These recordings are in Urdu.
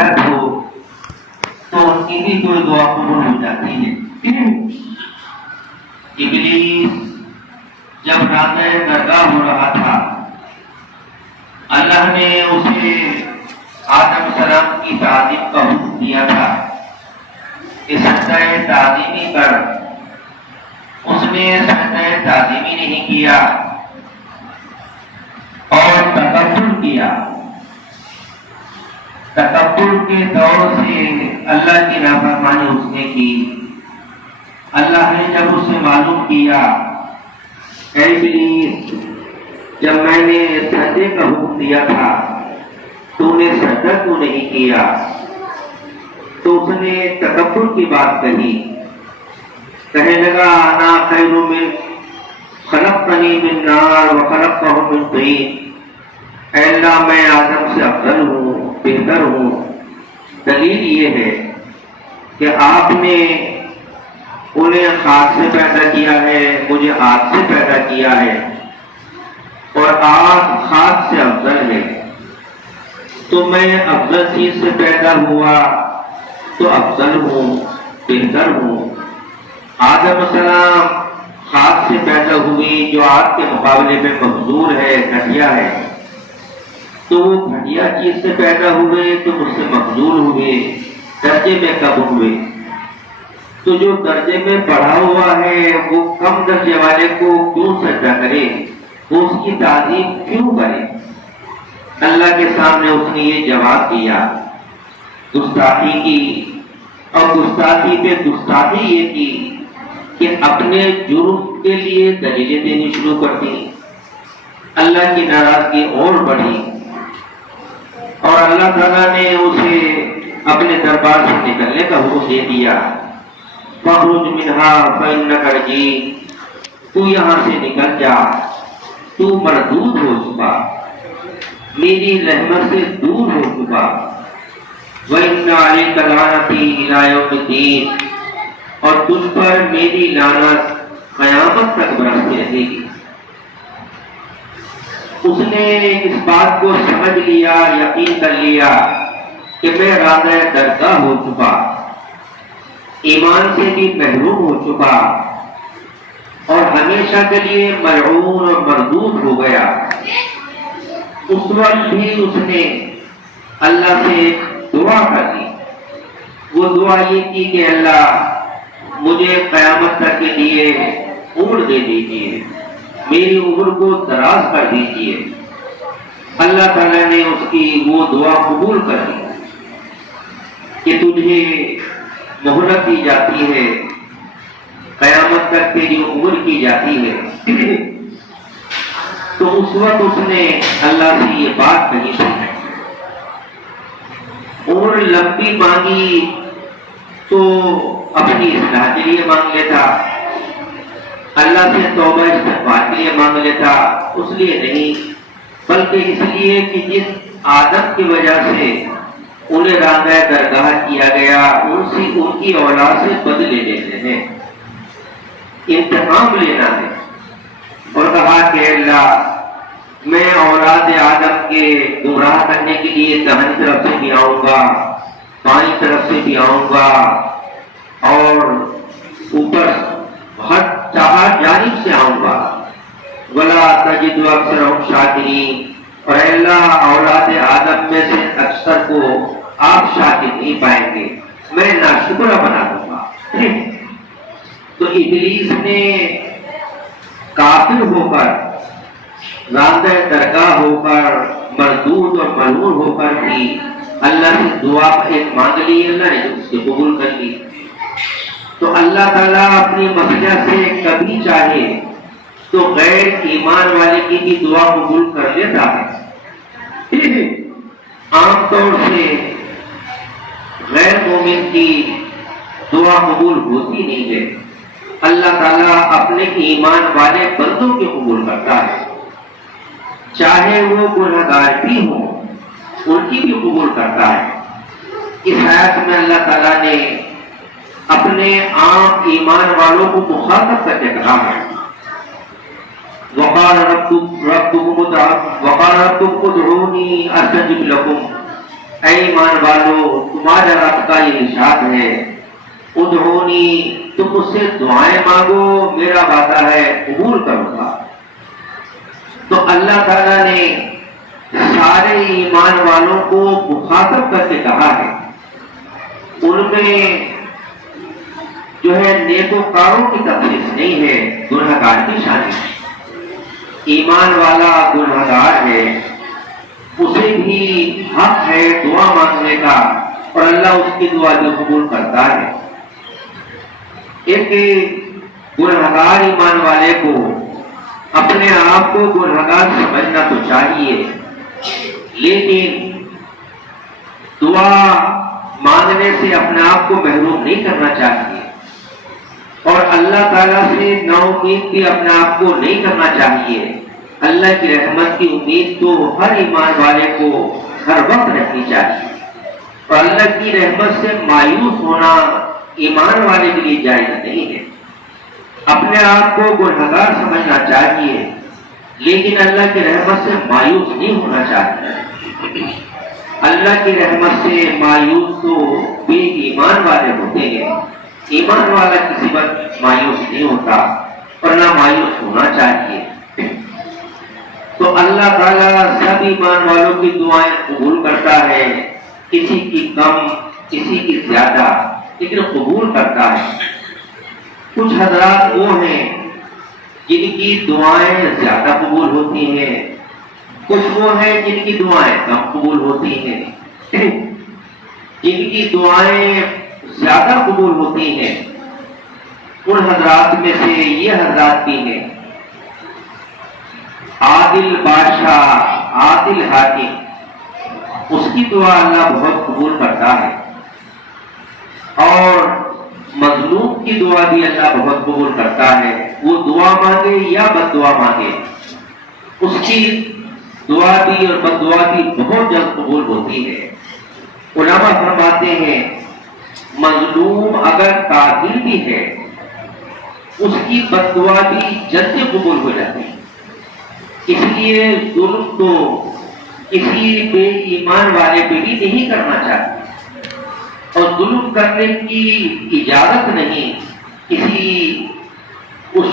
عبادت ہو تو ان کی بھی کوئی دعا قبول ہو جاتی ہے۔ ابلیس جب راندہ درگاہ ہو رہا تھا، اللہ نے اسے آدم السلام کی تعظیم کا حکم دیا تھا کہ سجدہ تعظیمی کر، اس نے سجدہ تعظیمی نہیں کیا اور تکبر کیا۔ تکبر کے دور سے اللہ کی نافرمانی اس نے کی۔ اللہ نے جب اسے معلوم کیا، اے ابلیس، جب میں نے سجدے کا حکم دیا تھا تو نے سجدہ کیوں نہیں کیا؟ تو اس نے تکبر کی بات کہی، کہنے لگا انا خیر من خلقتنی من نار وخلقتہ من طین، اے اللہ میں آدم سے افضل ہوں، بہتر ہوں۔ دلیل یہ ہے کہ آپ نے انہیں خاک سے پیدا کیا ہے، مجھے آگ سے پیدا کیا ہے، اور آگ خاک سے افضل ہے، تو میں افضل چیز سے پیدا ہوا تو افضل ہوں، بہتر ہوں۔ آدم السلام خاک سے پیدا ہوئی جو آگ کے مقابلے میں مفضول ہے، گھٹیا ہے، تو وہ گھٹیا چیز سے پیدا ہوئے تو مجھ سے مفضول ہوئے، درجے میں کم ہوئے۔ تو جو درجے میں بڑھا ہوا ہے وہ کم درجے والے کو کیوں سجدہ کرے، وہ اس کی تعظیم کیوں کرے؟ اللہ کے سامنے اس نے یہ جواب دیا، گستاخی کی، اور گستاخی پہ گستاخی یہ کی کہ اپنے جرم کے لیے دلیلیں دینی شروع کر دی۔ اللہ کی ناراضگی اور بڑھی، اور اللہ تعالیٰ نے اسے اپنے دربار سے نکلنے کا حکم دے دیا، فَاخْرُجْ مِنْهَا فَإِنَّكَ رَجِيمٌ، تو یہاں سے نکل جا، تو مردود ہو چکا، میری رحمت سے دور ہو چکا۔ وَإِنَّ عَلَيْكَ لَعْنَتِي إِلَىٰ يَوْمِ الدِّينِ، اور تجھ پر میری لعنت قیامت تک برستی رہے گی۔ اس نے اس بات کو سمجھ لیا، یقین کر لیا کہ میں راندہ درگاہ ہو چکا، ایمان سے بھی محروم ہو چکا، اور ہمیشہ کے لیے ملعون اور مردود ہو گیا۔ اس وقت بھی اس نے اللہ سے دعا کر دی۔ وہ دعا یہ کی کہ اللہ مجھے قیامت تک کے لیے عمر دے دیجیے، میری عمر کو دراز کر دیجیے۔ اللہ تعالیٰ نے اس کی وہ دعا قبول کر دی کہ تجھے مہلت دی جاتی ہے، قیامت تک تیری عمر کی جاتی ہے۔ تو اس وقت اس نے اللہ سے یہ بات کہی تھی، عمر لمبی مانگی تو اپنی اصلاح کے لیے مانگ لیتا، اللہ سے توبہ استغفار کے لیے مانگ لیتا، اس لیے نہیں، بلکہ اس لیے کہ جس عادت کی وجہ سے انہیں راندہ درگاہ کیا گیا، ان کی اولاد سے بدلے لیتے ہیں، انتقام لینا ہے۔ اور کہا کہ اللہ میں اولاد آدم کے گمراہ کرنے کے لیے دہنی طرف سے بھی آؤں گا، بائیں طرف سے بھی آؤں گا، اور اوپر ہر چار جانب سے آؤں گا۔ وَلَا تَجِدُ أَكْثَرَهُمْ شَاكِرِينَ، اور اے اللہ اولاد آدم میں سے اکثر کو آپ شاکر نہیں پائیں گے، میں ناشکرہ بنا دوں گا۔ تو ابلیس نے کافر ہو کر، راندہ درگاہ ہو کر، مردود اور ملعون ہو کر بھی اللہ سے دعا ایک مانگ لی، اللہ نے اس کو قبول کر لی۔ تو اللہ تعالیٰ اپنی مسجد سے کبھی چاہے تو غیر ایمان والے کی بھی دعا قبول کر لیتا ہے۔ عام طور سے غیر مومن کی دعا قبول ہوتی نہیں ہے، اللہ تعالیٰ اپنے ایمان والے بندوں کی قبول کرتا ہے، چاہے وہ گنہگار بھی ہوں ان کی بھی قبول کرتا ہے۔ اس آیت میں اللہ تعالیٰ نے اپنے عام ایمان والوں کو مخاطب کر کے کہا ہے، وَقَالَ رَبُّكُمُ ادْعُونِي أَسْتَجِبْ لَكُمْ، اے ایمان والو، تمہارا رب کا یہ ارشاد ہے، ادعونی، تم اس سے دعائیں مانگو، میرا وعدہ ہے قبول کروں گا۔ تو اللہ تعالیٰ نے سارے ایمان والوں کو مخاطب کر کے کہا ہے، ان میں جو ہے نیکوکاروں کی تخصیص نہیں ہے، گنہگار کی شان ہے۔ ایمان والا گنہگار ہے، اسے بھی حق ہے دعا مانگنے کا، اور اللہ اس کی دعا بھی قبول کرتا ہے۔ ایک گنہگار ایمان والے کو اپنے آپ کو گنہگار سمجھنا تو چاہیے، لیکن دعا مانگنے سے اپنے آپ کو محروم نہیں کرنا چاہیے، اور اللہ تعالیٰ سے نا امید بھی اپنے آپ کو نہیں کرنا چاہیے۔ اللہ کی رحمت کی امید تو ہر ایمان والے کو ہر وقت رکھنی چاہیے، اور اللہ کی رحمت سے مایوس ہونا ایمان والے کے لیے جائز نہیں ہے۔ اپنے آپ کو گنہگار سمجھنا چاہیے، لیکن اللہ کی رحمت سے مایوس نہیں ہونا چاہیے۔ اللہ کی رحمت سے مایوس تو بے ایمان والے ہوتے ہیں، ایمان والا کسی وقت مایوس نہیں ہوتا، اور نہ مایوس ہونا چاہیے۔ تو اللہ تعالیٰ سب ایمان والوں کی دعائیں قبول کرتا ہے، کسی کی کم، کسی کی زیادہ، لیکن قبول کرتا ہے۔ کچھ حضرات وہ ہیں جن کی دعائیں زیادہ قبول ہوتی ہیں، کچھ وہ ہیں جن کی دعائیں کم قبول ہوتی ہیں۔ جن کی دعائیں زیادہ قبول ہوتی ہیں ان حضرات میں سے یہ حضرات بھی ہیں، عادل بادشاہ، عادل حاکم، اس کی دعا اللہ بہت قبول کرتا ہے، اور مظلوم کی دعا بھی اللہ بہت قبول کرتا ہے۔ وہ دعا مانگے یا بد دعا مانگے، اس کی دعا بھی اور بد دعا بھی بہت جلد قبول ہوتی ہے۔ علماء فرماتے ہیں مظلوم اگر کافر بھی ہے، اس کی بد دعا بھی جلد قبول ہو جاتی ہے۔ اس لیے ظلم کو کسی بے ایمان والے پہ بھی نہیں کرنا چاہتے، اور ظلم کرنے کی اجازت نہیں کسی اس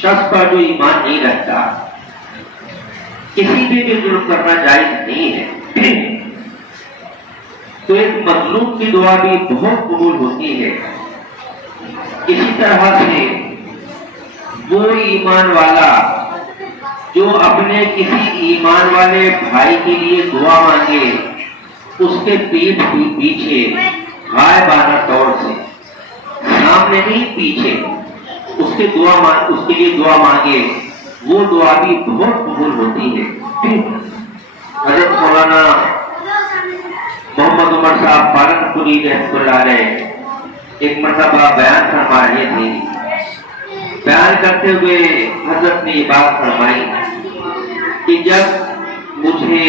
شخص پر جو ایمان نہیں رکھتا، کسی پہ بھی ظلم کرنا جائز نہیں ہے۔ تو ایک مظلوم کی دعا بھی بہت قبول ہوتی ہے۔ اسی طرح سے وہ ایمان والا جو اپنے کسی ایمان والے بھائی کے لیے دعا مانگے، اس کے پیٹھ پیچھے غائبانہ طور سے، سامنے نہیں پیچھے، اس کے لیے دعا مانگے، وہ دعا بھی بہت قبول ہوتی ہے۔ حضرت مولانا محمد عمر صاحب پالنپوری رحمۃ اللہ علیہ ایک مرتبہ بیان فرما رہے تھے، بیان کرتے ہوئے حضرت نے یہ بات فرمائی کہ جب مجھے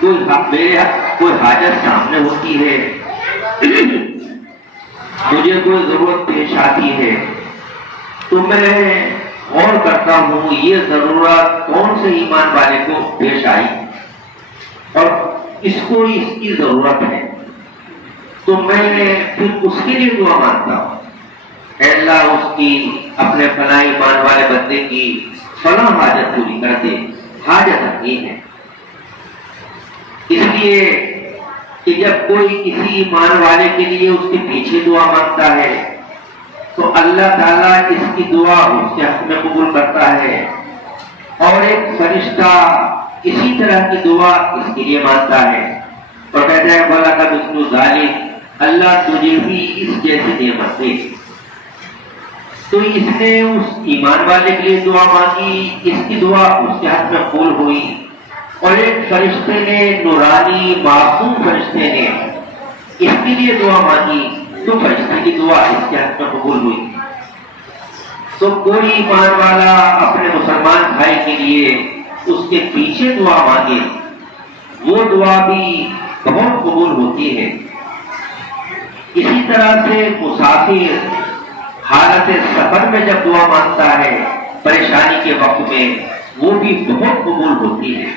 کوئی حاجت سامنے ہوتی ہے، مجھے کوئی ضرورت پیش آتی ہے، تو میں غور کرتا ہوں یہ ضرورت کون سے ایمان والے کو پیش آئی اور اس کو اس کی ضرورت ہے، تو میں پھر اس کے لیے دعا مانگتا ہوں، اے اللہ اس کی اپنے فلاں ایمان والے بندے کی فلاں حاجت پوری کر دے، حاجت نہیں ہے۔ اس لیے کہ جب کوئی کسی ایمان والے کے لیے اس کے پیچھے دعا مانگتا ہے تو اللہ تعالیٰ اس کی دعا اس کے حق میں قبول کرتا ہے، اور ایک فرشتہ اسی طرح کی دعا اس کے لیے مانگتا ہے اور کہتا ہے بولا کا بسم ذالک، اللہ تجھے بھی اس جیسی نعمت دے۔ تو اس نے اس ایمان والے کے لیے دعا مانگی، اس کی دعا اس کے حق میں قبول ہوئی، اور ایک فرشتے نے، نورانی معصوم فرشتے نے اس کے لیے دعا مانگی تو فرشتے کی دعا اس کے حق میں قبول ہوئی۔ تو کوئی ایمان والا اپنے مسلمان بھائی کے لیے اس کے پیچھے دعا مانگے، وہ دعا بھی بہت قبول ہوتی ہے۔ اسی طرح سے مسافر حالت سفر میں جب دعا مانگتا ہے پریشانی کے وقت میں، وہ بھی بہت قبول ہوتی ہے۔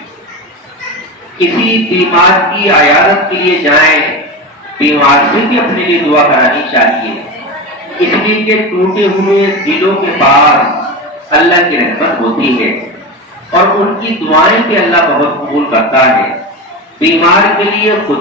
کسی بیمار کی عیادت کے لیے جائیں، بیمار سے بھی اپنے لیے دعا کرانی چاہیے، اس لیے کہ ٹوٹے ہوئے دلوں کے پاس اللہ کی رحمت ہوتی ہے اور ان کی دعائیں بھی اللہ بہت قبول کرتا ہے۔ بیمار کے لیے خود